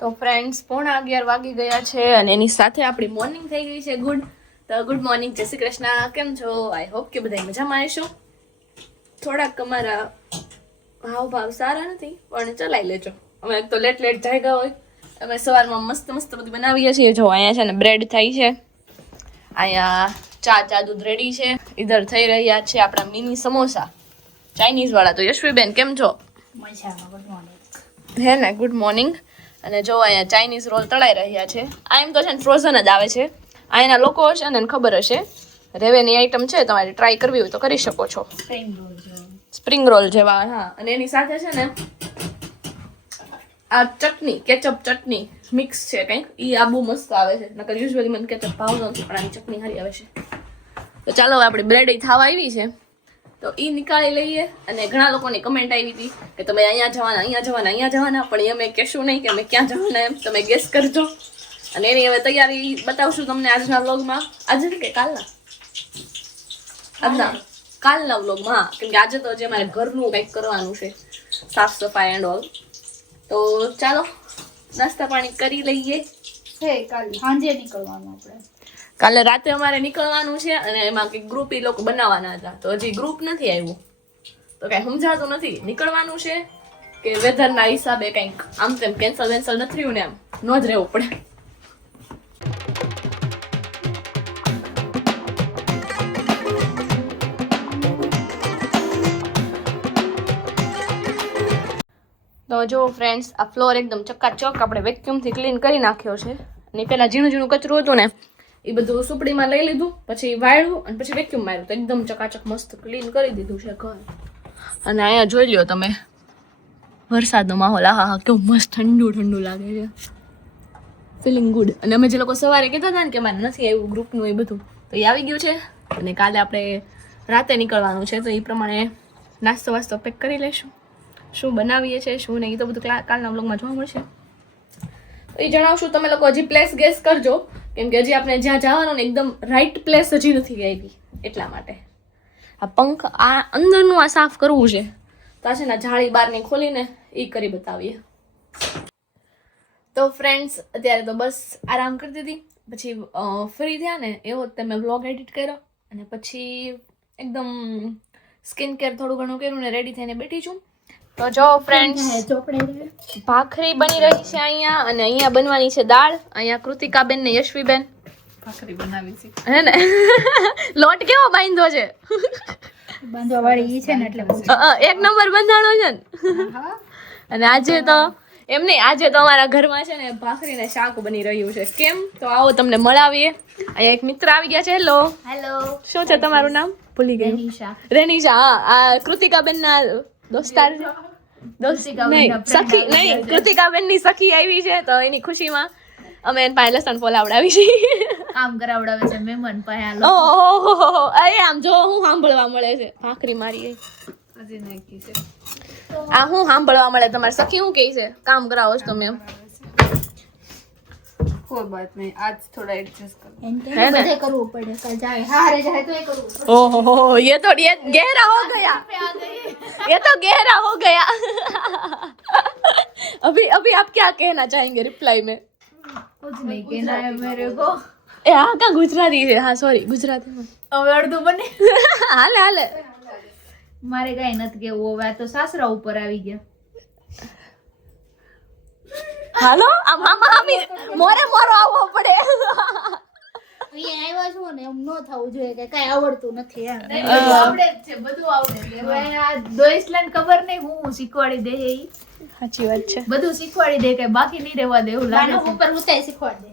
તો ફ્રેન્ડ્સ 11:15 વાગી ગયા છે અને એની સાથે આપણી મોર્નિંગ થઈ ગઈ છે ગુડ મોર્નિંગ, જય શ્રી કૃષ્ણ. કેમ છો? આઈ હોપ કે બધા મજામાં હશો. થોડાક અમારા ભાવ સારા નથી પણ ચલાવી લેજો. અમે એક તો લેટ જાગ્યા હોય, અમે સવારમાં મસ્ત બધું બનાવીએ છીએ. જો અહીંયા છે ને બ્રેડ થાય છે, અહીંયા ચા દૂધ રેડી છે, ઇધર થઈ રહ્યા છે આપણા મિની સમોસા ચાઇનીઝ વાળા. તો યશવીબેન કેમ છો? હે ને ગુડ મોર્નિંગ. અને જો અહીંયા ચાઇનીઝ રોલ તળાઈ રહ્યા છે. આ એમ તો છે ને ફ્રોઝન જ આવે છે. અહીંના લોકો હશે ને ખબર હશે, રેવેની આઈટમ છે, તમારે ટ્રાય કરવી હોય તો કરી શકો છો. સ્પ્રિંગ રોલ જેવા. હા, અને એની સાથે છે ને આ ચટણી, કેચઅપ ચટણી મિક્સ છે કંઈક, એ આ બહુ મસ્ત આવે છે. નકર યુઝ્યુઅલી મને કેચઅપ ભાવતો નથી, પણ આની ચટણી સારી આવે છે. તો ચાલો હવે આપણી બ્રેડ થવા આવી છે તો એ નીકાળી લઈએ. અને ઘણા લોકોની કમેન્ટ આવી હતી કે તમે અહીંયા જવાના, પણ એ અમે કહેશું નહીં કે અમે ક્યાં જવાના, એમ તમે ગેસ કરજો. અને એની હવે તૈયારી બતાવશું તમને આજના વ્લોગમાં. આજે કે કાલના વ્લોગમાં, કેમ કે આજે તો જે મારે ઘરનું કંઈક કરવાનું છે, સાફ સફાઈ એન્ડ ઓલ. તો ચાલો નાસ્તા પાણી કરી લઈએ. સાંજે નીકળવાનું આપણે. કાલે રાતે અમારે નીકળવાનું છે અને એમાં કંઈક ગ્રુપ એ લોકો બનાવવાના હતા, તો હજી ગ્રુપ નથી આવ્યું, તો કાંઈ સમજાતું નથી નીકળવાનું છે કે વેધરના હિસાબે કંઈક આમ તેમ કેન્સલ નથી થયું ને, આમ ન જ રહેવું પડે. તો જો ફ્રેન્ડ્સ, આ ફ્લોર એકદમ ચકાચક આપણે વેક્યુમથી ક્લીન કરી નાખ્યો છે. અને પહેલાં ઝીણું કચરું હતું ને એ બધું સુપડીમાં લઈ લીધું, પછી વાળ્યું અને પછી વેક્યુમ માર્યું, તો એકદમ ચકાચક મસ્ત ક્લીન કરી દીધું છે ઘર. અને અહીંયા જોઈ લ્યો તમે વરસાદનો માહોલ. હા કેવું મસ્ત ઠંડુ લાગે છે, ફિલિંગ ગુડ. અને અમે જે લોકો સવારે કહેતા હતા ને કે મારે નથી આવ્યું ગ્રુપનું એ બધું, તો એ આવી ગયું છે. અને કાલે આપણે રાતે નીકળવાનું છે, તો એ પ્રમાણે નાસ્તો વાસ્તો પેક કરી લઈશું. શું બનાવીએ છીએ શું નહીં એ તો બધું કાલના વ્લોગમાં જોવા મળશે. એ જણાવશું. તમે લોકો હજી પ્લેસ ગેસ કરજો, કેમ કે હજી આપણે જ્યાં જવાનું ને એકદમ રાઈટ પ્લેસ હજી નથી આવી, એટલા માટે. આ પંખ આ અંદરનું આ સાફ કરવું છે, તો આ છે ને જાળી બહારની ખોલીને એ કરી બતાવીએ. તો ફ્રેન્ડ્સ અત્યારે તો બસ આરામ કરી દીધી, પછી ફ્રી થયા ને એવો તમે વ્લોગ એડિટ કર્યો અને પછી એકદમ સ્કિન કેર થોડું ઘણું કર્યું ને રેડી થઈને બેઠી છું. તો જો ફ્રેન્ડ્સ ભાખરી બની રહી છે અહીંયા, અને અહીંયા બનવાની છે દાળ. અહીંયા કૃતિકાબેન ને યશવીબેન ભાખરી બનાવી છે, હે ને? લોટ કેવો બાંધ્યો છે, બાંધવા વાળી ઈ છે ને એટલે એક નંબર બંધાણો છે ને. અને આજે તો એમ નહીં, આજે તો અમારા ઘરમાં છે ને ભાખરી ને શાક બની રહ્યું છે. કેમ? તો આવો તમને મળાવીએ. અહીંયા એક મિત્ર આવી ગયા છે. હેલો. શું છે તમારું નામ? ભૂલી ગઈ. રેનિશા. હા, આ કૃતિકાબેન ના દોસ્તાર છે. સખી નહીં, કૃતિકાબેન ની સખી આવી છે, તો એની ખુશીમાં અમે એને પાસે લસણ ફોલાવડાવી છે. કામ કરાવડાવે છે મહેમાન પાસે. ઓહો, આમ જો હું સાંભળવા મળે છે ભાખરી મારી હજી નાખી છે. આ હું સાંભળવા મળે તમારે સખી હું કહે છે કામ કરાવો છો તમે? कोई बात नहीं, आज थोड़ा एडजस्ट करो. है ना? બધે करવું પડે, કઈ જાય હારે જાય તો એ કરવું પડે. ओहो ये तो गहरा हो गया, ये तो गहरा हो गया. अभी आप क्या कहना चाहेंगे रिप्लाई में? कुछ नहीं कहना है मेरे को. ए हाँ का गुजराती है. हाँ सॉरी गुजराती में હવે અડધું બને. હાલે મારે કઈ નથી કેવું. હવે આ તો સાસરા ઉપર આવી ગયા. હાલો આમ મોરે મોરો આવવો પડે. અહીંયા આવ્યા છો ને એમ ન થવું જોઈએ કે કઈ આવડતું નથી એમ. આવડે જ છે, બધું આવડે છે. હવે આ દોઈસલેન્ડ ખબર નહીં હું શીખવાડી દે. એ સાચી વાત છે, બધું શીખવાડી દે, કે બાકી નહીં રહેવા દે એવું લાગે છે. ઉપર ઉતાઈ શીખવાડ દે.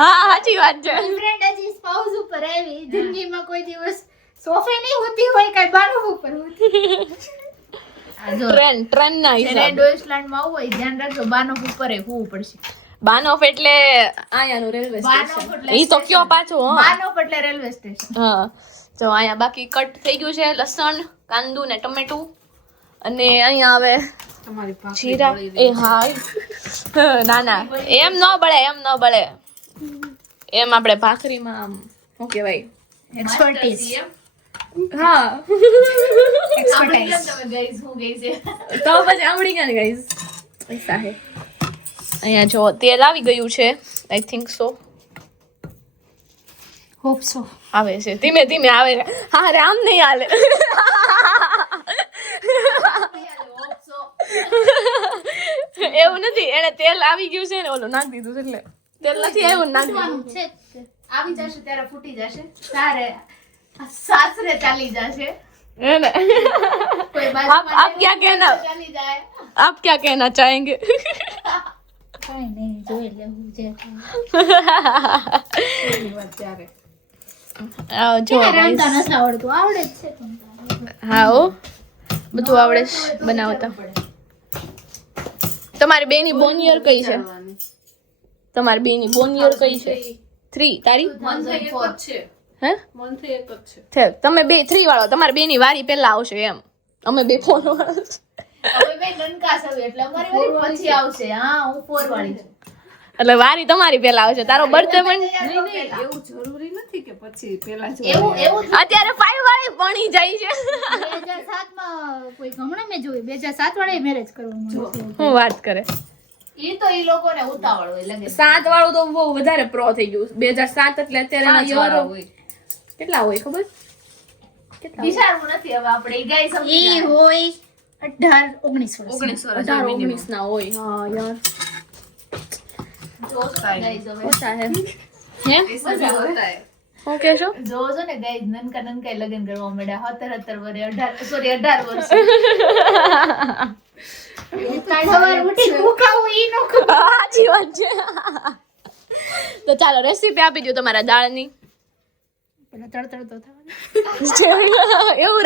હા સાચી વાત છે. ફ્રેન્ડ હજી સ્પાઉસ ઉપર આવી. જિંદગીમાં કોઈ દિવસ સોફે નહીં હોતી હોય, કઈ બારો ઉપર હોતી. ટ્રેન ના હિસાબે ડોઈસલેન્ડ માં આવું હોય ધ્યાન રાખજો, બાનો ઉપર હોવું પડશે. બાનોફ એટલે આયાનું રેલવે સ્ટેશન. ઈ તો કયો પાછું? બાનોફ એટલે રેલવે સ્ટેશન. હા, જો અહીંયા બાકી કટ થઈ ગયું છે લસણ, કાંદુ ને ટમેટું. અને અહીંયા હવે તમારી પાસે જીરા. એ હા ના એમ ન બળે, એમ આપણે ભાખરીમાં આમ શું કહેવાય એક્સપર્ટીઝ. હા એક્સપર્ટાઇઝ. તમે ગઈસ હું ગઈ છે તો પછી આવડી ગયા ને ગાઈસ. પૈસા હે અહીંયા જો તેલ આવી ગયું છે, I think so. Hope so. આવે છે, ધીમે ધીમે આવે છે. હા રે, આમ નહીં હાલે. એવું નથી, એને તેલ આવી ગયું છે ને ઓલું નાખી દીધું છે, એટલે તેલ નથી આવ્યું ને નાખી દીધું. છે આવી જશે ત્યારે ફૂટી જશે, તારે સાસરે ચાલી જશે, है ना? કોઈ आप क्या कहना ચાલી જાય. आप क्या कहना चाहेंगे? કાંઈ નહીં, જોઈ લેવું છે. એની વાત ત્યારે જો ક્યાં રમતા નથી આવડતું, આવડે જ છે તમને. હા ઓ બધું આવડે છે બનાવતા. તમારી બેની બોનિયર કઈ છે? તમારી બેની બોનિયર કઈ છે? 3. તારી? મન થઈ એક જ છે, હે? મન થઈ એક જ છે. છે તમે બે 3 વાળો, તમારી બેની વારી પહેલા આવશે એમ. અમે બે 4 વાળા છે. હવે બે નનકા સવે એટલે અમારી વારી પછી આવશે. હા, હું 4 વાળી છું. એટલે વારી તમારી પહેલા આવશે. તારો બર્થડે પણ નહીં, એવું જરૂરી નથી કે પછી પેલા જ એવું એવું અત્યારે 5 વાળી ભણી જાય છે. 2007 માં કોઈ હમણાં મેં જોયું 2007 વાળા મેરેજ કરવાનું છે. હું વાત કરે. ઈ તો ઈ લોકોને ઉતાવળ હોય લગે 7 વાળું તો બહુ વધારે પ્રો થઈ ગયું. 2007 એટલે અત્યારે એના year હોય. કેટલા હોય ખબર? કેટલા? વિચારવું નથી હવે આપણે ઈ ગાય સમજી ઈ જાય. હોય 18 19 વર્ષ 19 વર્ષ 18 minimum. 19 ના હોય. હા યાર જોજો ને guys હવે. ઓછા હે. હે? મજા હોતા હે. હું કે છો? જોજો ને guys, નનકા નનકા લગ્ન કરવા માંડ્યા 17 વર્ષે 18 વર્ષ સવારે ઉઠી ભૂખાવું ઈ નો ખબર. સાચી વાત છે. તો ચાલો રેસીપી આપી દો તમારા દાળની. પેલા તડતડ તો થવાનું. એવું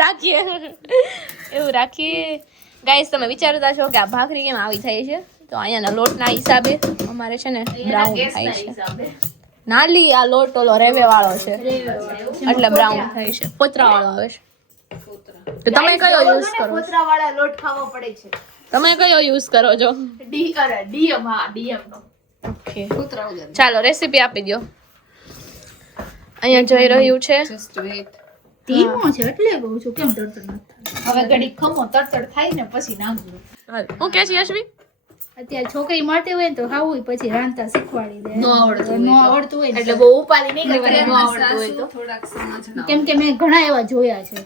રાખીએ ગાઈસ. તમે વિચારતા છો કે આ ભાખરી કેમ આવી થાય છે? તો અહીંયાના લોટના હિસાબે અમારે છે ને બ્રાઉન થાય છે. નાલી આ લોટ ઓલો રેવે વાળો છે એટલે બ્રાઉન થાય છે. પોતરા વાળો આવે છે. તો તમે કયો યુઝ કરો? પોતરા વાળા લોટ ખાવો પડે છે. તમે કયો યુઝ કરો છો? ડીએમ નો ઓકે પોતરા વગર. ચાલો રેસીપી આપી દો. અહીંયા જઈ રહ્યું છે. Just weight. ધીમો છે એટલે કહું છું કેમ તડતડ નથી થતું. હવે ઘડી ખમો તડતડ થાય ને પછી નાખજો. હું કે છે યશવી? અત્યારે છોકરી મળતી હોય ને તો ખાવું પછી રાંધતા શીખવાડી દે. નો આવડતું નો હોય તો. આવડતું હોય ને એટલે બહુ ઉપાડી નહીં કરવાની, નો આવડતું હોય તો. થોડાક સમજણ કેમ કે મેં ઘણા એવા જોયા છે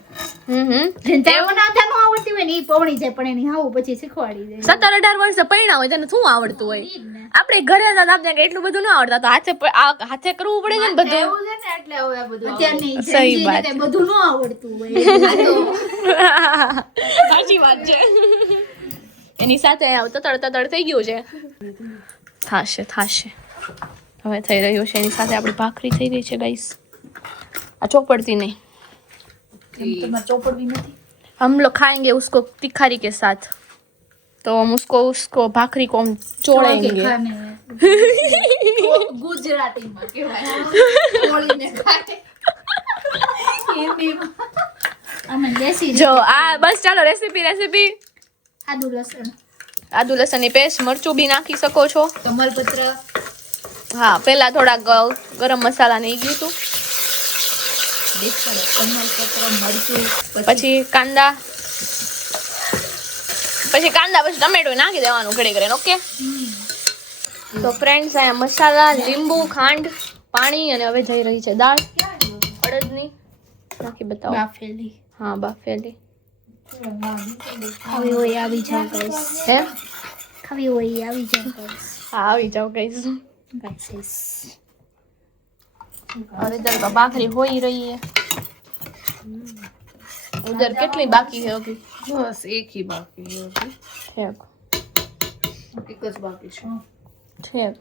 હમ જેને ત્યાં બનાવતા નો આવડતી હોય ને ઈ પવણી જાય પણ એની હાવું પછી શીખવાડી દે. 17-18 વર્ષે પરણા હોય તેને શું આવડતું હોય? આપણે ઘરે હતા તો આપણે એટલું બધું ના આવડતા. તો હાથે કરવું પડે છે ને બધું. એવું છે ને એટલે હવે આ બધું અત્યારની સહી Gen Z ને વાત કાંઈ બધું નો આવડતું હોય. સાચી વાત છે. એની સાથે તતડ થઈ ગયું છે. થાશે હવે થઈ રહ્યું છે. એની સાથે આપણી ભાખરી થઈ રહી છે ગાઈસ. આ ચોપડતી નહીં. તમારે ચોપડ બી નથી. हम लोग खाएंगे उसको तिखारी के साथ, तो हम उसको भाखरी को हम चोड़ेंगे. ખાને. ગુજરાતીમાં કહેવાય. બોલીને ખાય. હિન્દીમાં. અમે દેશી જો આ બસ ચાલો રેસીપી આદુ લસણની પેસ્ટ, મરચું બી નાખી શકો છો. કમલપત્ર. હા પહેલા થોડા ગરમ મસાલા નહીં ગયું હતું. કમલપત્ર, મરચું, પછી કાંદા, પછી ટમેટું નાખી દેવાનું ઘડી ઘડીને. ઓકે તો ફ્રેન્ડ્સ અહીંયા મસાલા, લીંબુ, ખાંડ, પાણી અને હવે જઈ રહી છે દાળ અડદની. નાખી બતાવો. બાફેલી. હા બાફેલી. ખાવી હોય આવી જાવ guys. હે ખાવી હોય આવી જાવ guys. હા આવી જાઓ ગાઈસ. Guys. और इधर तो भाखरी हो ही रही है. उधर कितनी बाकी है अभी? બસ એક ही બાકી છે હજી. ठीक એક જ બાકી છે. ठीक.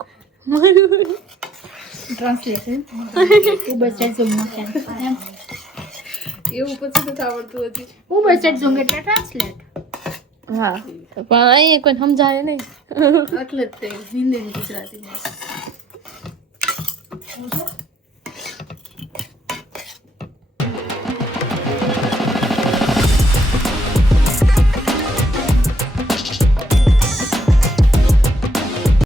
Translation. Uber chat zoom માં એમ. એવું પછી નથી આવડતું હજી. Uber chat zoom એટલે translate. हाँ પણ અહીં કોઈ સમજાય નહીં. એટલે જ તે હિન્દી ને ગુજરાતીમાં.